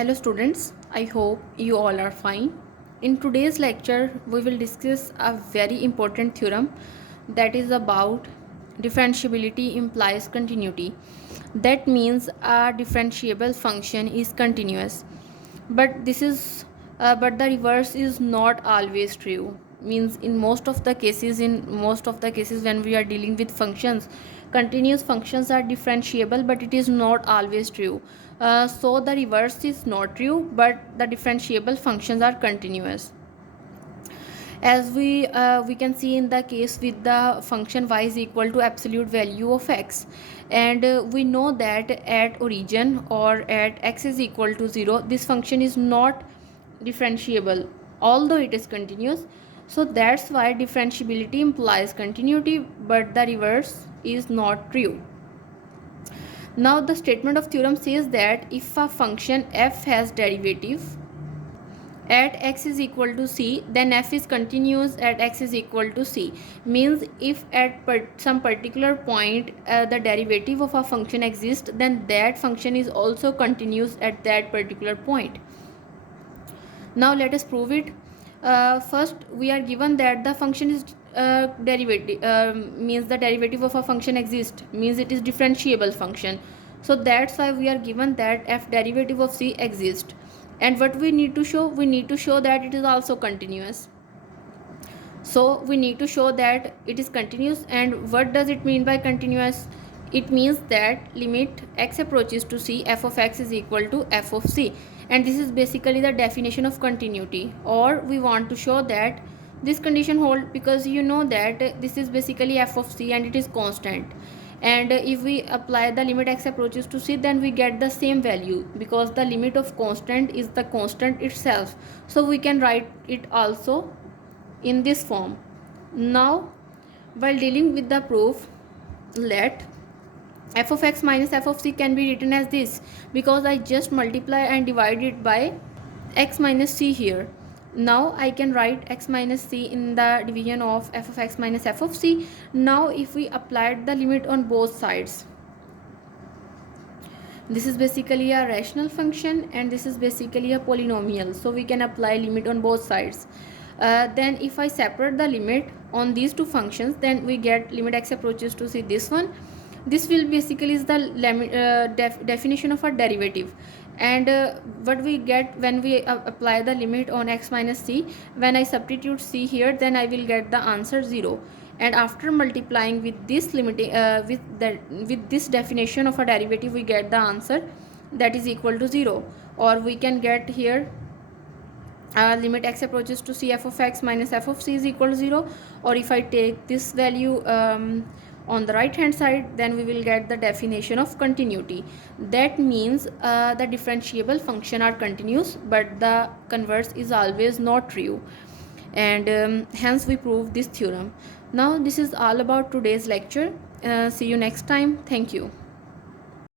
Hello students, I hope you all are fine. In today's lecture, we will discuss a very important theorem that is about differentiability implies continuity. That means a differentiable function is continuous. But but the reverse is not always true. Means in most of the cases when we are dealing with functions, continuous functions are differentiable, but it is not always true. So the reverse is not true, but the differentiable functions are continuous. As we can see in the case with the function y is equal to absolute value of x, and we know that at origin or at x is equal to 0, this function is not differentiable although it is continuous. So that's why differentiability implies continuity, but the reverse is not true. Now the statement of theorem says that if a function f has derivative at x is equal to c, then f is continuous at x is equal to c. Means if at some particular point the derivative of a function exists, then that function is also continuous at that particular point. Now let us prove it. First we are given that the function is derivative, means the derivative of a function exists, means it is differentiable function. So that's why we are given that f derivative of c exists. And what we need to show, we need to show that it is also continuous. So we need to show that it is continuous. And what does it mean by continuous? It means that limit x approaches to c, f of x is equal to f of c, and this is basically the definition of continuity. Or we want to show that this condition hold because you know that this is basically f of c and it is constant. And if we apply the limit x approaches to c, then we get the same value because the limit of constant is the constant itself. So we can write it also in this form. Now while dealing with the proof, let f of x minus f of c can be written as this, because I just multiply and divide it by x minus c here. Now I can write x minus c in the division of f of x minus f of c. Now if we applied the limit on both sides, this is basically a rational function and this is basically a polynomial, so we can apply limit on both sides. Then if I separate the limit on these two functions, then we get limit x approaches to c, this one. This will basically is the definition of a derivative. And what we get when we apply the limit on x minus c, when I substitute c here, then I will get the answer 0. And after multiplying with this with this definition of a derivative, we get the answer that is equal to 0. Or we can get here limit x approaches to c, f of x minus f of c is equal to 0. Or if I take this value on the right hand side, then we will get the definition of continuity. That means the differentiable function are continuous, but the converse is always not true. And hence we prove this theorem. Now this is all about today's lecture. See you next time. Thank you.